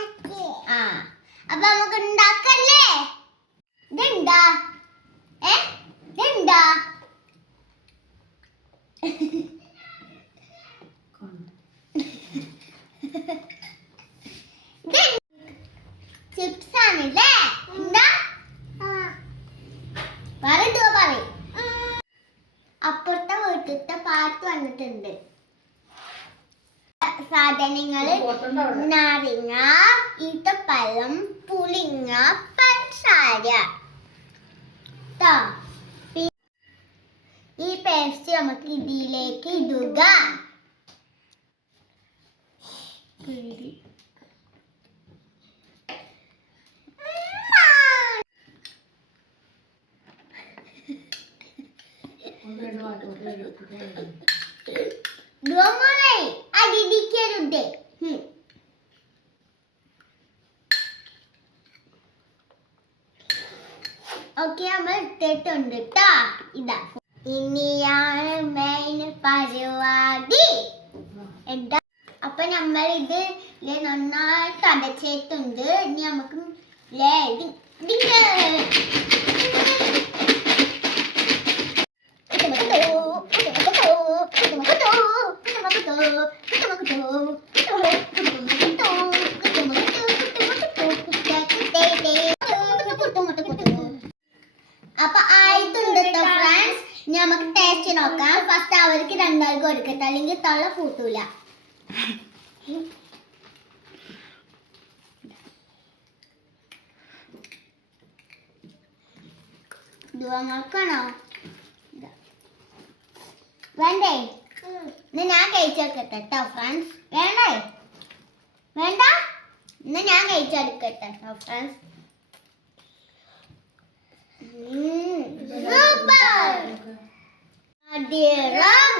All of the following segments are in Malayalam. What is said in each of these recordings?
അച്ച്. ആ അപ്പൊ നമുക്ക് ഉണ്ടാക്കല്ലേ? ഇതെന്താ? ഇതെന്താ? ചിപ്സ് ആണല്ലേ? എന്താ പറയും? അപ്പുറത്തെ വീട്ടിലത്തെ പാട്ട് വന്നിട്ടുണ്ട്. സാധനങ്ങള് നാരങ്ങ, ഈത്തപ്പഴം, പുളിങ്ങ, പഞ്ചസാര. ഈ പേസ്റ്റ് നമുക്ക് ഇതിലേക്ക് ഇടുക. അടിക്കരുത്. ഓക്കെ, നമ്മൾ ഇട്ടിട്ടുണ്ട് കേട്ടോ. ഇതാ ഇനിയാണ് മെയിൻ പരിപാടി. എന്താ? അപ്പൊ നമ്മൾ ഇത് നന്നായിട്ട് അടച്ചിട്ടുണ്ട്. ഇനി നമുക്ക് അപ്പൊ ആയിട്ടുണ്ട് ഫ്രണ്ട്സ്. ഇനി നമുക്ക് ടേസ്റ്റ് നോക്കാം. ഫസ്റ്റ് അവർക്ക് രണ്ടാൾക്ക് കൊടുക്കട്ടെ, അല്ലെങ്കിൽ തള്ള കൂട്ടൂല. നോക്കണോ? വേണ്ടേ? ഇന്ന് ഞാൻ കഴിച്ചെടുക്കട്ടെ കേട്ടോ ഫ്രണ്ട്സ്. വേണ്ടേ? വേണ്ട? ഇന്ന് ഞാൻ കഴിച്ചെടുക്കട്ടെ കേട്ടോ ഫ്രണ്ട്സ്. സൂപ്പർ! മധുരം,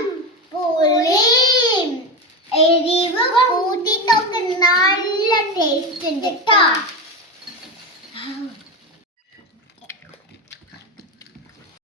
പുളി, എരിവ് കൂട്ടിയിട്ടൊക്കെ നല്ല ടേസ്റ്റ് ഉണ്ട് കേട്ടോ.